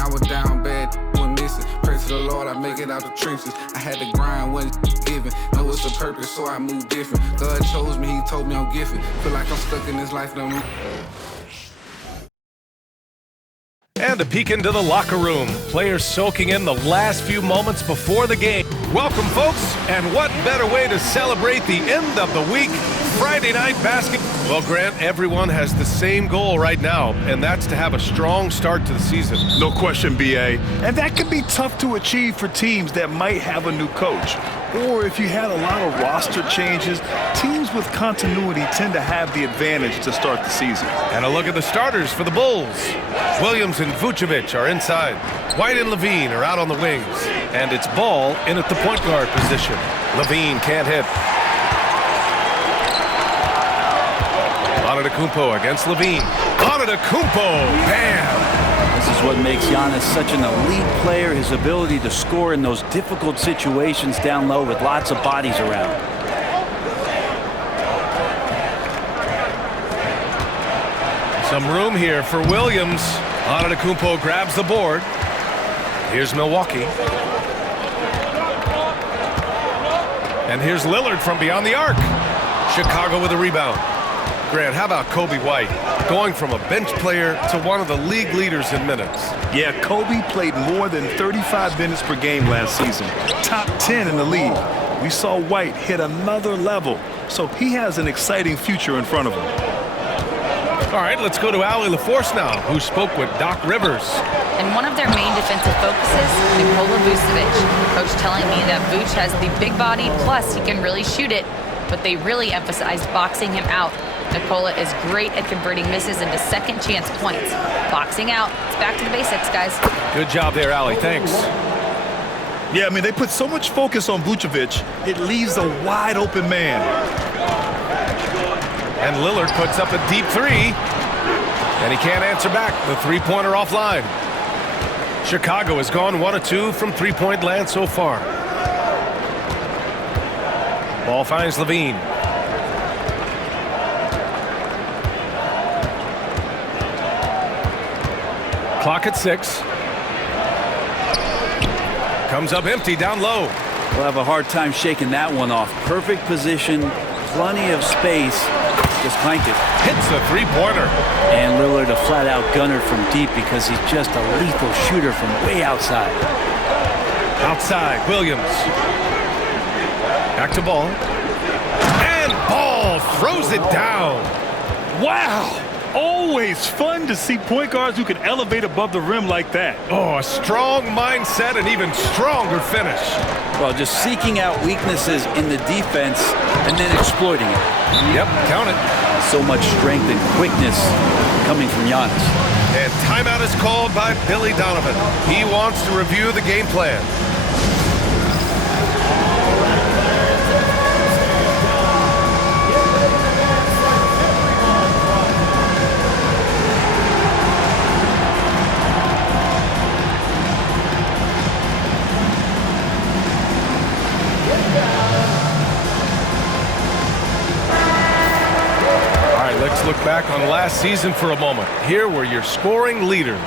I was down bad, went missing. Pray to the Lord, I make it out the trenches. I had to grind when it's given. Know it's a purpose, so I move different. God chose me, he told me I'm gifted. Feel like I'm stuck in this life, don't. And a peek into the locker room. Players soaking in the last few moments before the game. Welcome, folks, and what better way to celebrate the end of the week? Friday night basketball. Well, Grant, everyone has the same goal right now, and that's to have a strong start to the season. No question, B.A. And that can be tough to achieve for teams that might have a new coach. Or if you had a lot of roster changes, teams with continuity tend to have the advantage to start the season. And a look at the starters for the Bulls. Williams and Vucevic are inside. White and Levine are out on the wings. And it's Ball in at the point guard position. Levine can't hit. Antetokounmpo against Levine. Antetokounmpo, bam! This is what makes Giannis such an elite player, his ability to score in those difficult situations down low with lots of bodies around. Some room here for Williams. Antetokounmpo grabs the board. Here's Milwaukee. And here's Lillard from beyond the arc. Chicago with a rebound. Grant, how about Kobe White? Going from a bench player to one of the league leaders in minutes. Yeah, Kobe played more than 35 minutes per game last season. Top 10 in the league. We saw White hit another level, so he has an exciting future in front of him. All right, let's go to Allie LaForce now, who spoke with Doc Rivers. And one of their main defensive focuses, Nikola Vucevic. Coach telling me that Vuce has the big body, plus he can really shoot it, but they really emphasized boxing him out. Nikola is great at converting misses into second chance points. Boxing out. It's back to the basics, guys. Good job there, Allie. Thanks. Yeah, I mean, they put so much focus on Vucevic, it leaves a wide open man. And Lillard puts up a deep three. And he can't answer back. The three-pointer offline. Chicago has gone 1 of 2 from three-point land so far. Ball finds Levine. Clock at 6. Comes up empty down low. We'll have a hard time shaking that one off. Perfect position, plenty of space. Just clank it. Hits the three-pointer. And Lillard a flat-out gunner from deep because he's just a lethal shooter from way outside. Outside, Williams. Back to Ball. And Ball throws it down. Wow! Always fun to see point guards who can elevate above the rim like that. Oh, a strong mindset and even stronger finish. Well, just seeking out weaknesses in the defense and then exploiting it. Yep, count it. So much strength and quickness coming from Giannis. And timeout is called by Billy Donovan. He wants to review the game plan. Let's look back on last season for a moment. Here were your scoring leaders.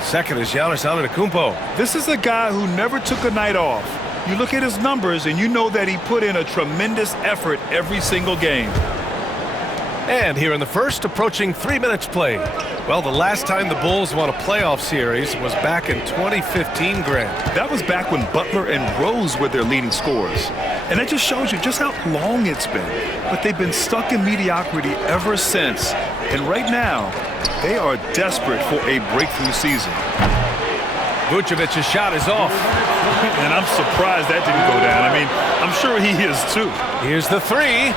Second is Giannis Antetokounmpo. This is a guy who never took a night off. You look at his numbers and you know that he put in a tremendous effort every single game. And here in the first, approaching 3 minutes played. Well, the last time the Bulls won a playoff series was back in 2015, Grant. That was back when Butler and Rose were their leading scorers. And that just shows you just how long it's been. But they've been stuck in mediocrity ever since. And right now, they are desperate for a breakthrough season. Vucevic's shot is off. And I'm surprised that didn't go down. I mean, I'm sure he is too. Here's the three.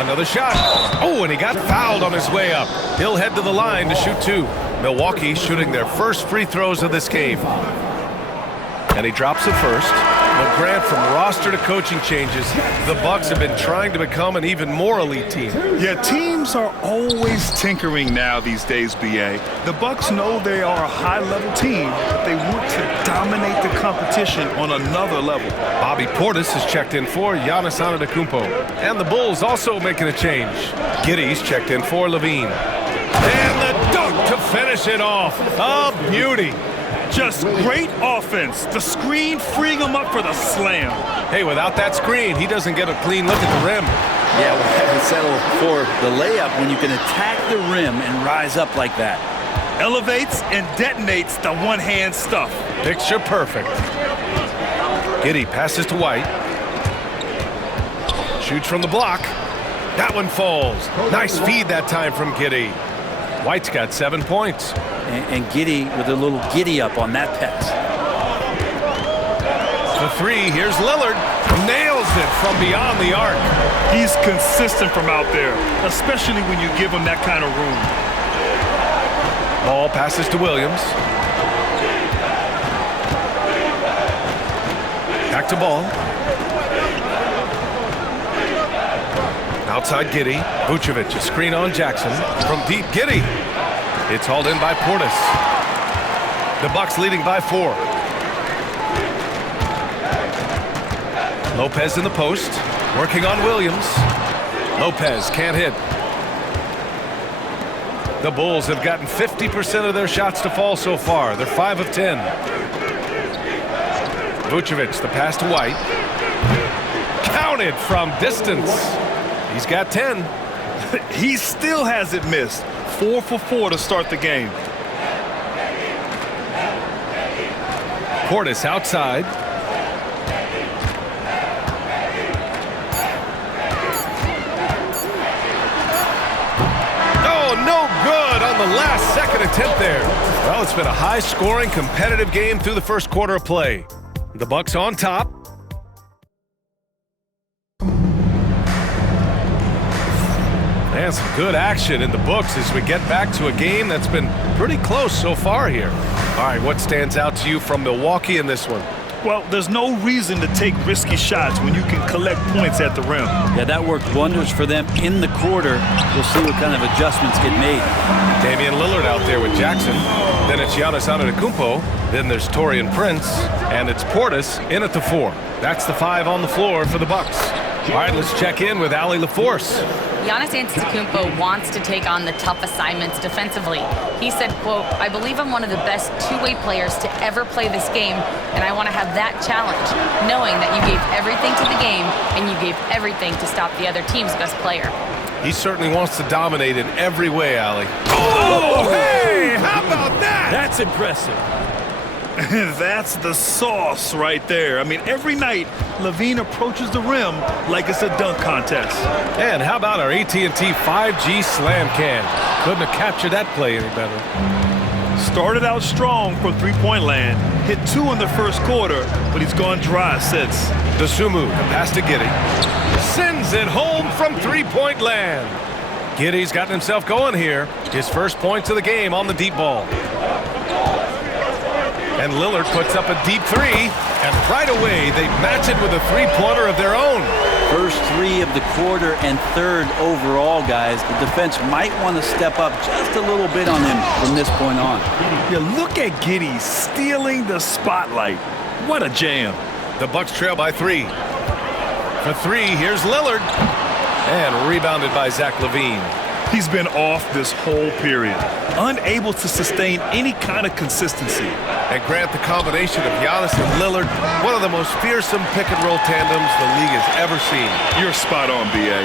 Another shot. Oh, and he got fouled on his way up. He'll head to the line to shoot 2. Milwaukee shooting their first free throws of this game. And he drops it first. But Grant, from roster to coaching changes, the Bucks have been trying to become an even more elite team. Yeah, teams are always tinkering now these days, B.A. The Bucks know they are a high-level team, but they want to dominate the competition on another level. Bobby Portis has checked in for Giannis Antetokounmpo. And the Bulls also making a change. Giddey's checked in for Levine. And the dunk finish it off. A beauty. Just great offense. The screen freeing him up for the slam. Hey, without that screen, he doesn't get a clean look at the rim. Yeah, we'll settle for the layup when you can attack the rim and rise up like that. Elevates and detonates the one-hand stuff. Picture perfect. Giddey passes to White. Shoots from the block. That one falls. Nice feed that time from Giddey. White's got 7 points. And Giddey with a little giddy up on that pass. The three, here's Lillard. Nails it from beyond the arc. He's consistent from out there, especially when you give him that kind of room. Ball passes to Williams. Back to Ball. Outside Giddey. Vucevic, a screen on Jackson. From deep, Giddey. It's hauled in by Portis. The Bucks leading by 4. Lopez in the post. Working on Williams. Lopez can't hit. The Bulls have gotten 50% of their shots to fall so far. They're 5 of 10. Vucevic, the pass to White. Counted from distance. He's got 10. He still hasn't missed. 4 for 4 to start the game. Portis outside. Oh, no good on the last second attempt there. Well, it's been a high-scoring, competitive game through the first quarter of play. The Bucks on top. And some good action in the books as we get back to a game that's been pretty close so far here. All right, what stands out to you from Milwaukee in this one? Well, there's no reason to take risky shots when you can collect points at the rim. Yeah, that worked wonders for them in the quarter. We'll see what kind of adjustments get made. Damian Lillard out there with Jackson. Then it's Giannis Antetokounmpo. Then there's Taurean Prince. And it's Portis in at the 4. That's the 5 on the floor for the Bucks. All right, let's check in with Allie LaForce. Giannis Antetokounmpo wants to take on the tough assignments defensively. He said, quote, "I believe I'm one of the best two-way players to ever play this game, and I want to have that challenge, knowing that you gave everything to the game and you gave everything to stop the other team's best player." He certainly wants to dominate in every way, Allie. Oh, hey, how about that? That's impressive. That's the sauce right there. I mean, every night, LaVine approaches the rim like it's a dunk contest. And how about our AT&T 5G slam can? Couldn't have captured that play any better. Started out strong from three-point land. Hit 2 in the first quarter, but he's gone dry since. Dosunmu, the pass to Giddey. Sends it home from three-point land. Giddey's gotten himself going here. His first points of the game on the deep ball. And Lillard puts up a deep 3, and right away they match it with a three-pointer of their own. First 3 of the quarter and 3rd overall, guys. The defense might want to step up just a little bit on him from this point on. Yeah, look at Giddey stealing the spotlight. What a jam. The Bucks trail by 3. For 3, here's Lillard. And rebounded by Zach LaVine. He's been off this whole period, unable to sustain any kind of consistency. And Grant, the combination of Giannis and Lillard, one of the most fearsome pick-and-roll tandems the league has ever seen. You're spot on, B.A.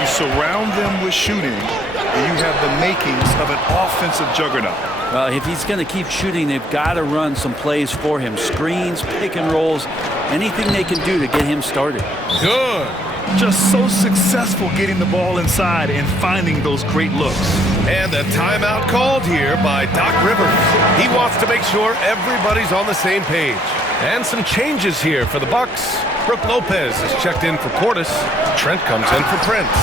You surround them with shooting, and you have the makings of an offensive juggernaut. Well, if he's going to keep shooting, they've got to run some plays for him. Screens, pick and rolls, anything they can do to get him started. Good. Just so successful getting the ball inside and finding those great looks. And a timeout called here by Doc Rivers. He wants to make sure everybody's on the same page. And some changes here for the Bucks. Brook Lopez is checked in for Portis. Trent comes in for Prince.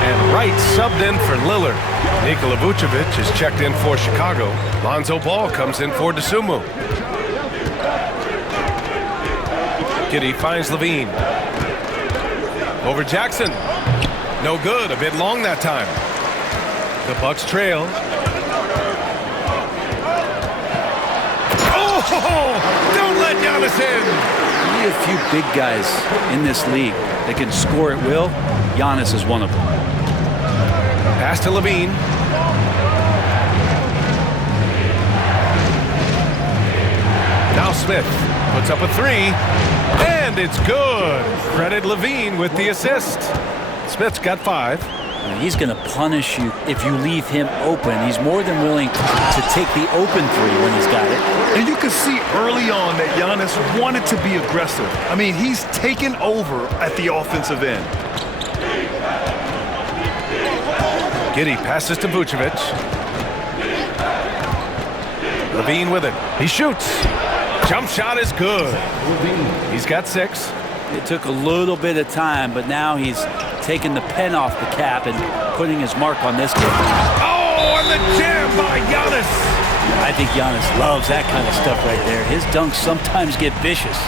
And Wright subbed in for Lillard. Nikola Vucevic is checked in for Chicago. Lonzo Ball comes in for Dosunmu. Giddey finds LaVine. Over Jackson. No good. A bit long that time. The Bucks trail. Oh! Don't let Giannis in! You need a few big guys in this league that can score at will. Giannis is one of them. Pass to LaVine. Smith puts up a three, and it's good. Credit Levine with the assist. Smith's got 5. He's going to punish you if you leave him open. He's more than willing to take the open three when he's got it. And you can see early on that Giannis wanted to be aggressive. I mean, he's taken over at the offensive end. Giddey passes to Vucevic. Levine with it. He shoots. Jump shot is good. He's got 6. It took a little bit of time, but now he's taking the pen off the cap and putting his mark on this game. Oh, and the jam by Giannis. I think Giannis loves that kind of stuff right there. His dunks sometimes get vicious.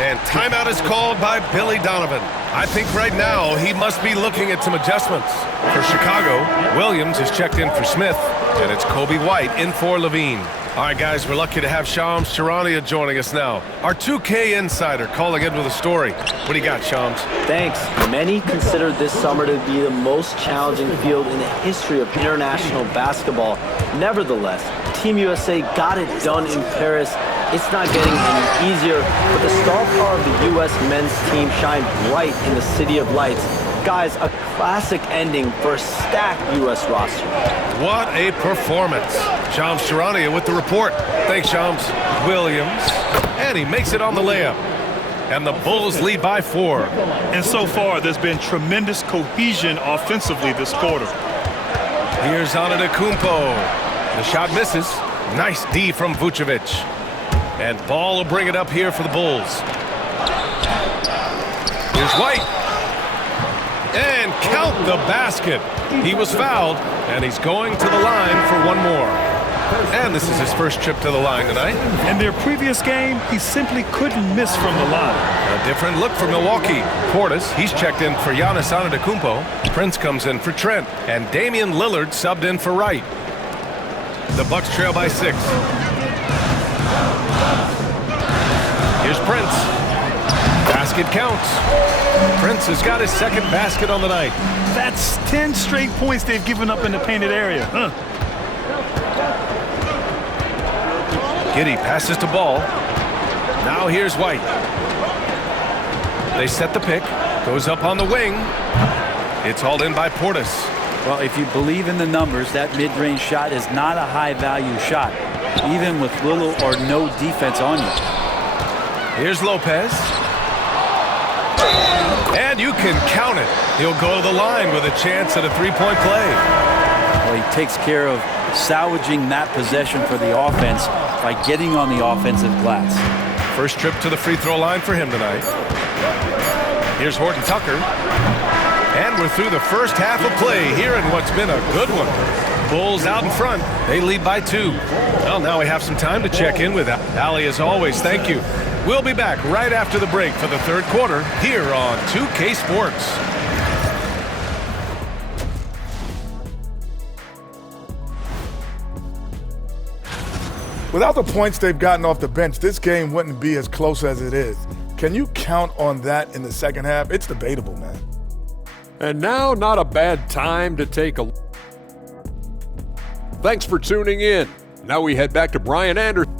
And timeout is called by Billy Donovan. I think right now he must be looking at some adjustments. For Chicago, Williams is checked in for Smith, and it's Kobe White in for Levine. All right, guys, we're lucky to have Shams Charania joining us now. Our 2K insider calling in with a story. What do you got, Shams? Thanks. Many consider this summer to be the most challenging field in the history of international basketball. Nevertheless, Team USA got it done in Paris. It's not getting any easier, but the star power of the U.S. men's team shined bright in the City of Lights. Guys, a classic ending for a stacked U.S. roster. What a performance. Shams Charania with the report. Thanks, Shams. Williams, and he makes it on the layup. And the Bulls lead by 4. And so far, there's been tremendous cohesion offensively this quarter. Here's Antetokounmpo. The shot misses. Nice D from Vucevic. And Ball will bring it up here for the Bulls. Here's White. And count the basket. He was fouled, and he's going to the line for one more. And this is his first trip to the line tonight. In their previous game, he simply couldn't miss from the line. A different look for Milwaukee. Portis, he's checked in for Giannis Antetokounmpo. Prince comes in for Trent. And Damian Lillard subbed in for Wright. The Bucks trail by 6. Here's Prince. Basket counts. Prince has got his second basket on the night. That's 10 straight points they've given up in the painted area. Giddey passes to Ball. Now here's White. They set the pick. Goes up on the wing. It's hauled in by Portis. Well, if you believe in the numbers, that mid-range shot is not a high-value shot, even with little or no defense on you. Here's Lopez. And you can count it. He'll go to the line with a chance at a three-point play. Well, he takes care of salvaging that possession for the offense by getting on the offensive glass. First trip to the free throw line for him tonight. Here's Horton Tucker. And we're through the first half of play here in what's been a good one. Bulls out in front. They lead by 2. Well, now we have some time to check in with Ali as always. Thank you. We'll be back right after the break for the third quarter here on 2K Sports. Without the points they've gotten off the bench, this game wouldn't be as close as it is. Can you count on that in the second half? It's debatable, man. And now, not a bad time to take a... Thanks for tuning in. Now we head back to Brian Anderson.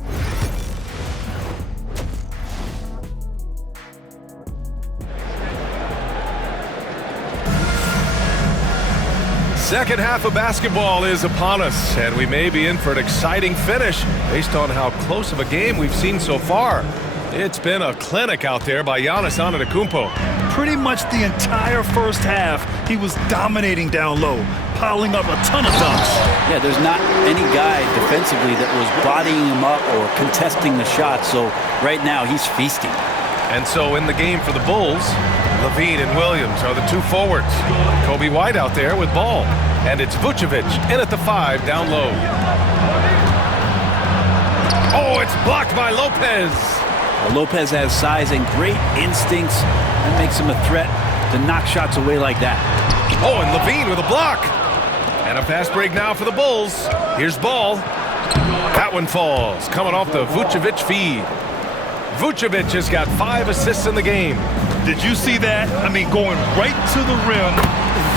Second half of basketball is upon us, and we may be in for an exciting finish based on how close of a game we've seen so far. It's been a clinic out there by Giannis Antetokounmpo. Pretty much the entire first half, he was dominating down low, piling up a ton of dunks. Yeah, there's not any guy defensively that was bodying him up or contesting the shot, so right now he's feasting. And so in the game for the Bulls, Levine and Williams are the 2 forwards. Kobe White out there with Ball. And it's Vucevic in at the 5 down low. Oh, it's blocked by Lopez. Well, Lopez has size and great instincts. That makes him a threat to knock shots away like that. Oh, and Levine with a block. And a fast break now for the Bulls. Here's Ball. That one falls, coming off the Vucevic feed. Vucevic has got 5 assists in the game. Did you see that? I mean, going right to the rim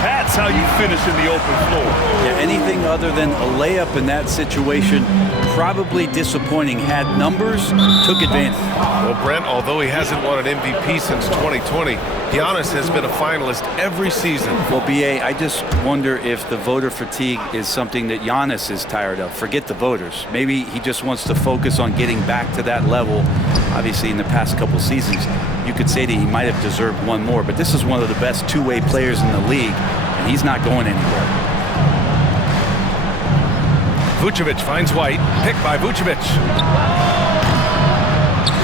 That's how you finish in the open floor. Yeah, anything other than a layup in that situation, probably disappointing. Had numbers, took advantage. Well, Brent, although he hasn't won an MVP since 2020, Giannis has been a finalist every season. Well, B.A., I just wonder if the voter fatigue is something that Giannis is tired of. Forget the voters. Maybe he just wants to focus on getting back to that level. Obviously, in the past couple seasons, you could say that he might have deserved one more, but this is one of the best two-way players in the league, and he's not going anywhere. Vucevic finds White. Pick by Vucevic.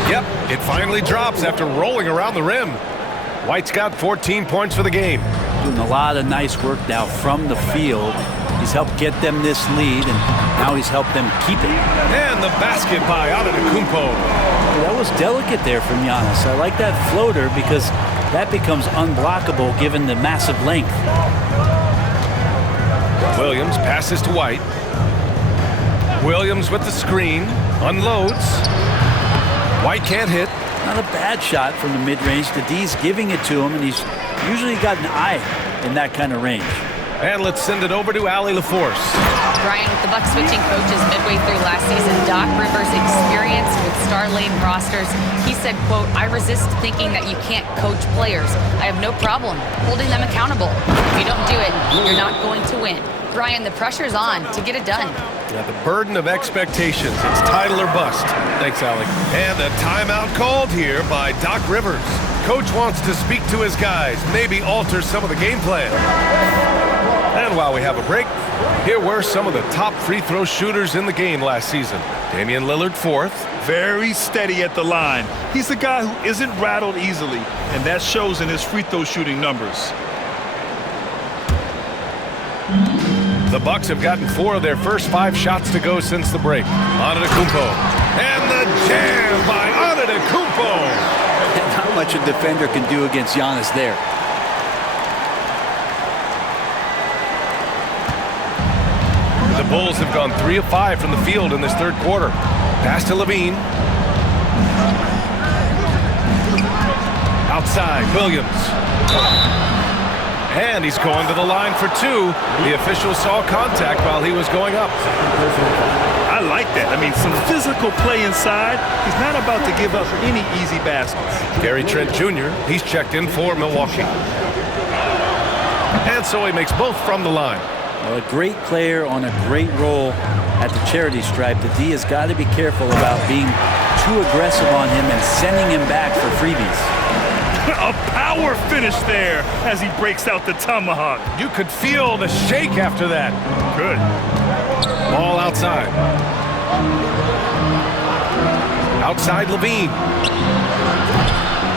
Yep, it finally drops after rolling around the rim. White's got 14 points for the game. Doing a lot of nice work now from the field. He's helped get them this lead, and now he's helped them keep it. And the basket by Antetokounmpo. That was delicate there from Giannis. I like that floater because that becomes unblockable given the massive length. Williams passes to White. Williams with the screen. Unloads. White can't hit. Not a bad shot from the mid-range. The D's giving it to him, and he's usually got an eye in that kind of range. And let's send it over to Allie LaForce. Brian, with the Bucks switching coaches midway through last season, Doc Rivers' experience with star-laden rosters, he said, quote, "I resist thinking that you can't coach players. I have no problem holding them accountable. If you don't do it, you're not going to win." Brian, the pressure's on to get it done. Yeah, the burden of expectations. It's title or bust. Thanks, Allie. And a timeout called here by Doc Rivers. Coach wants to speak to his guys, maybe alter some of the game plan. And while we have a break, here were some of the top free throw shooters in the game last season. Damian Lillard, 4th. Very steady at the line. He's a guy who isn't rattled easily, and that shows in his free throw shooting numbers. The Bucks have gotten 4 of their first 5 shots to go since the break. Antetokounmpo. And the jam by Antetokounmpo. And how much a defender can do against Giannis there. The Bulls have gone 3 of 5 from the field in this third quarter. Pass to Levine. Outside, Williams. And he's going to the line for 2. The official saw contact while he was going up. I like that. I mean, some physical play inside. He's not about to give up any easy baskets. Gary Trent Jr., he's checked in for Milwaukee. And so he makes both from the line. Well, a great player on a great role at the charity stripe. The D has got to be careful about being too aggressive on him and sending him back for freebies. A power finish there as he breaks out the tomahawk. You could feel the shake after that. Good. Ball outside. Outside Levine.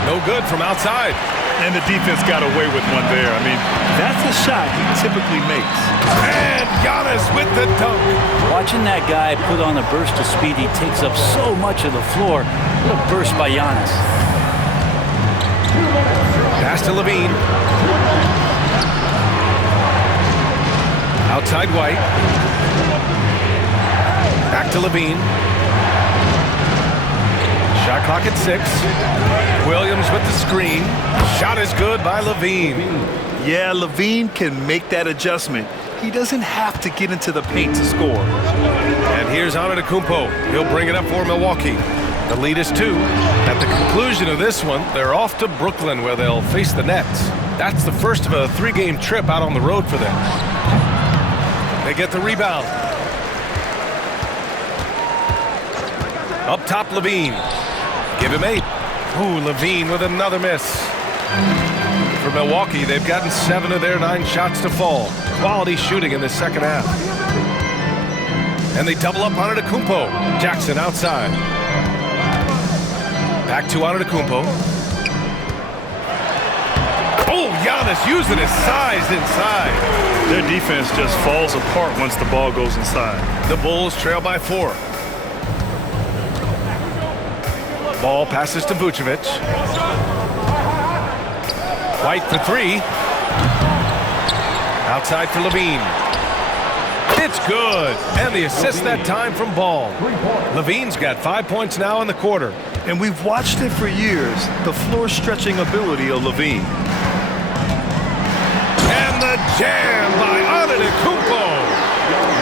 No good from outside. And the defense got away with one there. I mean, that's a shot he typically makes. And Giannis with the dunk. Watching that guy put on a burst of speed, he takes up so much of the floor. What a burst by Giannis. Pass to Levine. Outside White. Back to Levine. Shot clock at 6. Williams with the screen. Shot is good by Levine. Yeah, Levine can make that adjustment. He doesn't have to get into the paint to score. And here's Antetokounmpo. He'll bring it up for Milwaukee. The lead is 2. At the conclusion of this one, they're off to Brooklyn where they'll face the Nets. That's the first of a 3-game trip out on the road for them. They get the rebound. Up top, Levine. Give him 8. Ooh, Levine with another miss. For Milwaukee, they've gotten 7 of their 9 shots to fall. Quality shooting in the second half. And they double up on Antetokounmpo. Jackson outside. Back to Antetokounmpo. Oh, Giannis using his size inside. Their defense just falls apart once the ball goes inside. The Bulls trail by 4. Ball passes to Vucevic. White for 3. Outside for Levine. It's good. And the assist that time from Ball. Levine's got 5 points now in the quarter. And we've watched it for years, the floor stretching ability of Levine. And the Jam by Antetokounmpo.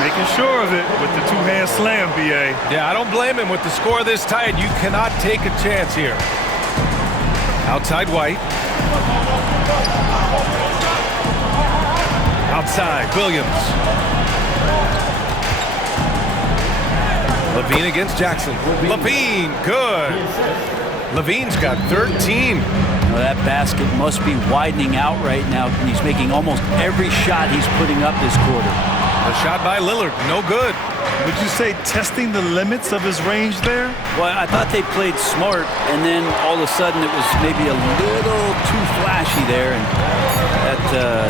Making sure of it with the two-hand slam, B.A. Yeah, I don't blame him with the score this tight. You cannot take a chance here. Outside White. Outside Williams. LaVine against Jackson. LaVine, good. LaVine's got 13. Well, that basket must be widening out right now. He's making almost every shot he's putting up this quarter. A shot by Lillard, no good. Would you say testing the limits of his range there? Well, I thought they played smart, and then all of a sudden it was maybe a little too flashy there, and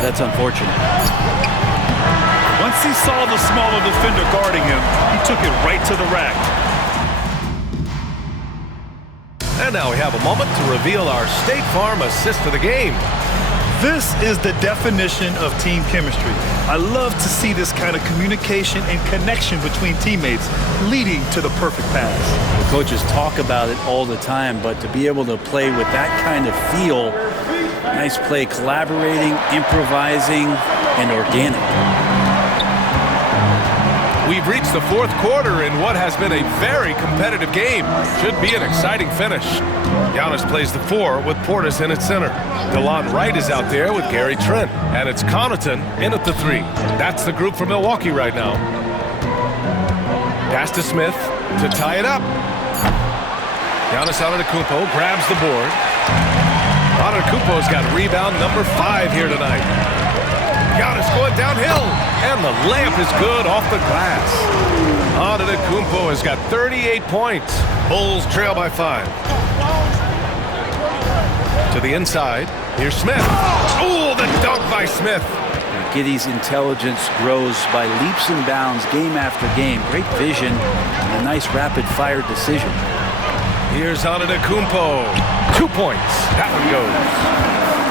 that's unfortunate. Once he saw the smaller defender guarding him, he took it right to the rack. And now we have a moment to reveal our State Farm assist of the game. This is the definition of team chemistry. I love to see this kind of communication and connection between teammates leading to the perfect pass. The coaches talk about it all the time, but to be able to play with that kind of feel, nice play, collaborating, improvising, and organic. We've reached the fourth quarter in what has been a very competitive game. Should be an exciting finish. Giannis plays the 4 with Portis in at center. DeLon Wright is out there with Gary Trent. And it's Connaughton in at the 3. That's the group for Milwaukee right now. Pass to Smith to tie it up. Giannis Antetokounmpo grabs the board. Antetokounmpo's got rebound number 5 here tonight. Giannis going downhill, and the layup is good off the glass. Antetokounmpo has got 38 points. Bulls trail by 5. To the inside, here's Smith. Oh, the dunk by Smith. Giddey's intelligence grows by leaps and bounds game after game. Great vision and a nice rapid-fire decision. Here's Antetokounmpo. 2 points. That one goes.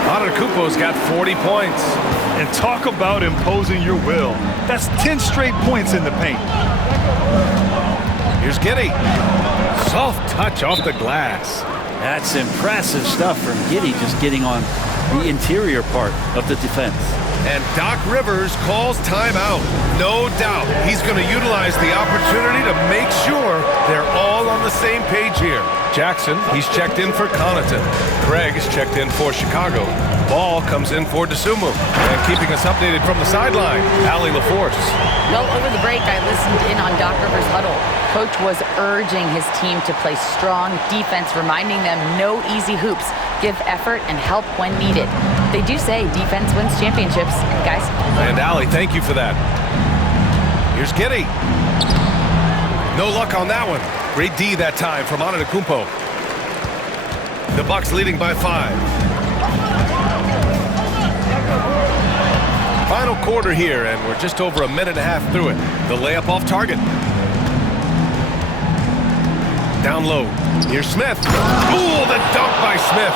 Antetokounmpo's got 40 points. And talk about imposing your will. That's 10 straight points in the paint. Here's Giddey. Soft touch off the glass. That's impressive stuff from Giddey, just getting on the interior part of the defense. And Doc Rivers calls timeout. No doubt he's going to utilize the opportunity to make sure they're all on the same page here. Jackson, he's checked in for Connaughton. Craig is checked in for Chicago. Ball comes in for DeSumo. And keeping us updated from the sideline, Allie LaForce. Well, over the break, I listened in on Doc Rivers' huddle. Coach was urging his team to play strong defense, reminding them no easy hoops. Give effort and help when needed. They do say defense wins championships, guys. And Allie, thank you for that. Here's Giddey. No luck on that one. Great D that time from Antetokounmpo. The Bucks leading by 5. Final quarter here, and we're just over a minute and a half through it. The layup off target. Down low. Here's Smith. Ooh, the dunk by Smith.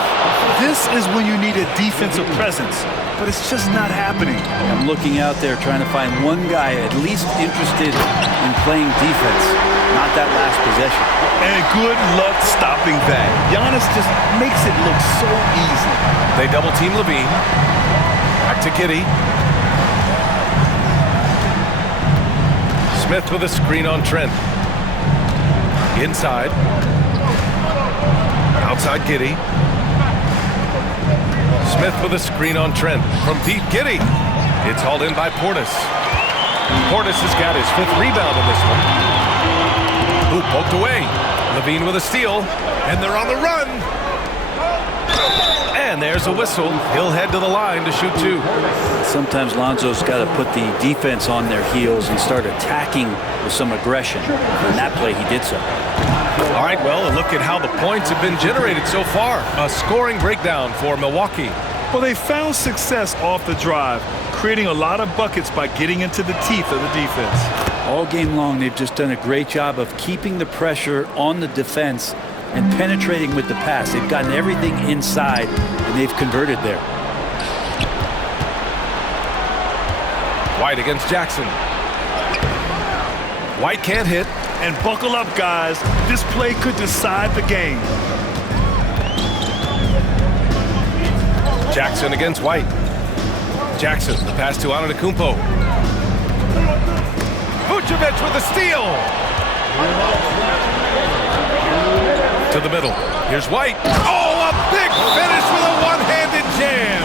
This is when you need a defensive presence, but it's just not happening. I'm looking out there trying to find one guy at least interested in playing defense, not that last possession. And good luck stopping that. Giannis just makes it look so easy. They double team LaVine. Back to Giddey. Smith with a screen on Trent. Inside. Outside Giddey. Smith with a screen on Trent. From deep, Giddey. It's hauled in by Portis. Portis has got his 5th rebound in this one. Hoop poked away. LaVine with a steal. And they're on the run. And there's a whistle. He'll head to the line to shoot 2. Sometimes Lonzo's got to put the defense on their heels and start attacking with some aggression. In that play, he did so. All right, well, a look at how the points have been generated so far. A scoring breakdown for Milwaukee. Well, they found success off the drive, creating a lot of buckets by getting into the teeth of the defense. All game long, they've just done a great job of keeping the pressure on the defense and penetrating with the pass. They've gotten everything inside, and they've converted there. White against Jackson. White can't hit. And buckle up, guys. This play could decide the game. Jackson against White. Jackson, the pass to Antetokounmpo. Vucevic with the steal. To the middle. Here's White. Oh, a big finish with a one-handed jam.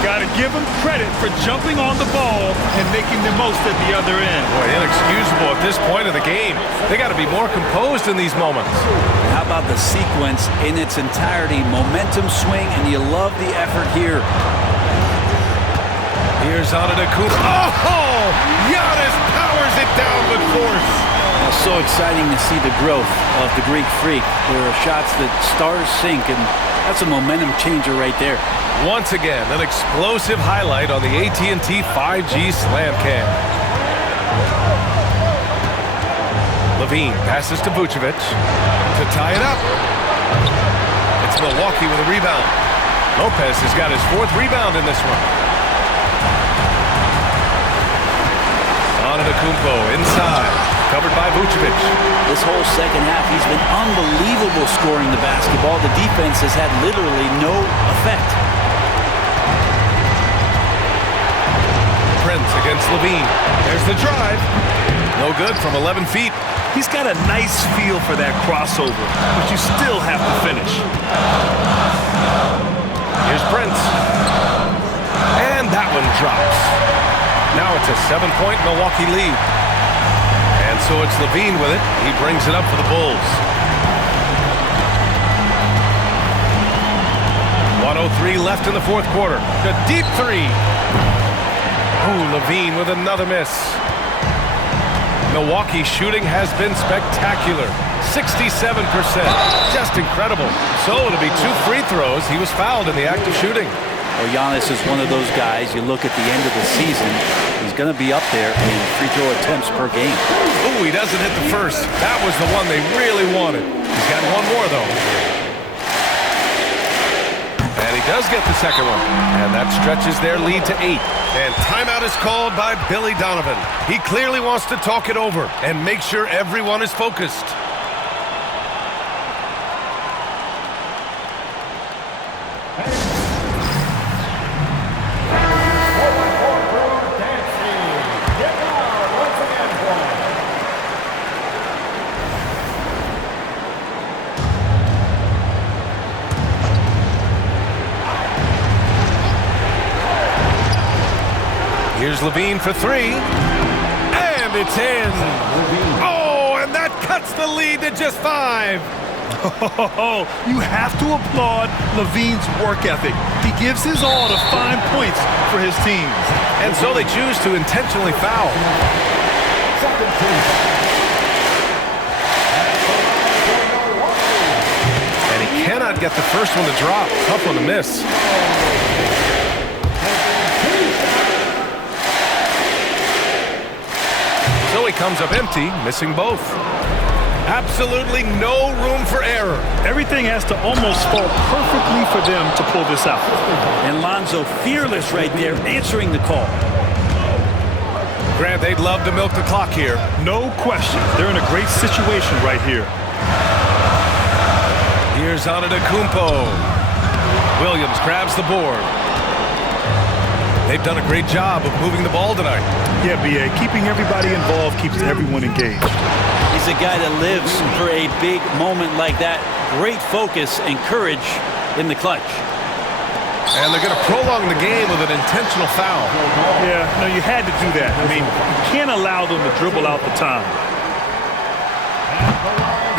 Got to give him credit for jumping on the ball and making the most at the other end. Boy, inexcusable at this point of the game. They got to be more composed in these moments. How about the sequence in its entirety? Momentum swing, and you love the effort here. Here's Antetokounmpo. Oh! Giannis powers it down with force. So exciting to see the growth of the Greek Freak. There are shots that stars sink, and that's a momentum changer right there. Once again, an explosive highlight on the AT&T 5G Slam Cam. Levine passes to Vucevic to tie it up. It's Milwaukee with a rebound. Lopez has got his 4th rebound in this one. Antetokounmpo inside, covered by Vucevic. This whole second half, he's been unbelievable scoring the basketball. The defense has had literally no effect. Prince against Levine. There's the drive. No good from 11 feet. He's got a nice feel for that crossover, but you still have to finish. Here's Prince. And that one drops. Now it's a 7-point Milwaukee lead. And so it's Levine with it. He brings it up for the Bulls. 1:03 left in the 4th quarter. The deep three. Ooh, Levine with another miss. Milwaukee's shooting has been spectacular. 67%. Just incredible. So it'll be 2 free throws. He was fouled in the act of shooting. Well, Giannis is one of those guys, you look at the end of the season, he's going to be up there in free throw attempts per game. Ooh, he doesn't hit the first. That was the one they really wanted. He's got one more, though. And he does get the second one. And that stretches their lead to 8. And timeout is called by Billy Donovan. He clearly wants to talk it over and make sure everyone is focused. Here's Levine for 3. And it's in. Oh, and that cuts the lead to just 5. Oh, you have to applaud Levine's work ethic. He gives his all to find points for his teams. And so they choose to intentionally foul. And he cannot get the first one to drop. Tough one to miss. So he comes up empty, missing both. Absolutely no room for error. Everything has to almost fall perfectly for them to pull this out. And Lonzo fearless right there, answering the call. Grant, they'd love to milk the clock here. No question. They're in a great situation right here. Here's Antetokounmpo. Williams grabs the board. They've done a great job of moving the ball tonight. Yeah, B.A., keeping everybody involved keeps everyone engaged. He's a guy that lives for a big moment like that. Great focus and courage in the clutch. And they're going to prolong the game with an intentional foul. Yeah, no, you had to do that. I mean, you can't allow them to dribble out the time.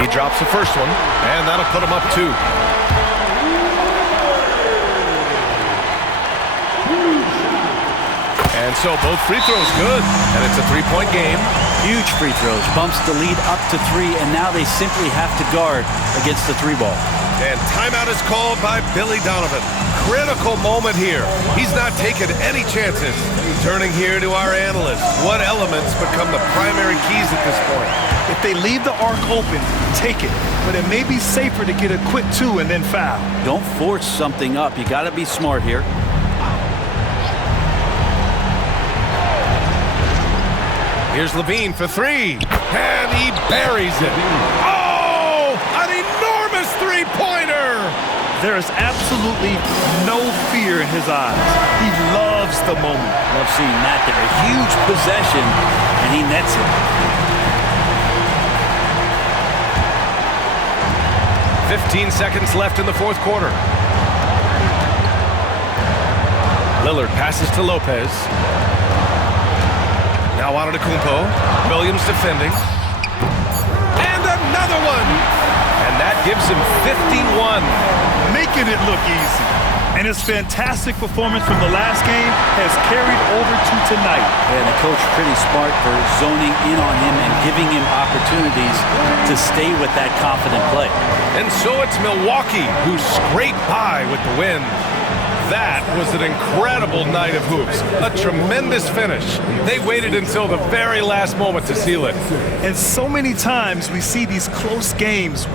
He drops the first one, and that'll put him up 2. And so both free throws good, and it's a 3-point game. Huge free throws, bumps the lead up to 3, and now they simply have to guard against the 3 ball. And timeout is called by Billy Donovan. Critical moment here. He's not taking any chances. Turning here to our analysts. What elements become the primary keys at this point? If they leave the arc open, take it. But it may be safer to get a quick 2 and then foul. Don't force something up. You got to be smart here. Here's Levine for 3, and he buries it. Oh, an enormous three-pointer! There is absolutely no fear in his eyes. He loves the moment. Love seeing that there. A huge possession, and he nets it. 15 seconds left in the fourth quarter. Lillard passes to Lopez. Now Antetokounmpo. Williams defending. And another one! And that gives him 51. Making it look easy. And his fantastic performance from the last game has carried over to tonight. And the coach pretty smart for zoning in on him and giving him opportunities to stay with that confident play. And so it's Milwaukee who scraped by with the win. That was an incredible night of hoops. A tremendous finish. They waited until the very last moment to seal it. And so many times we see these close games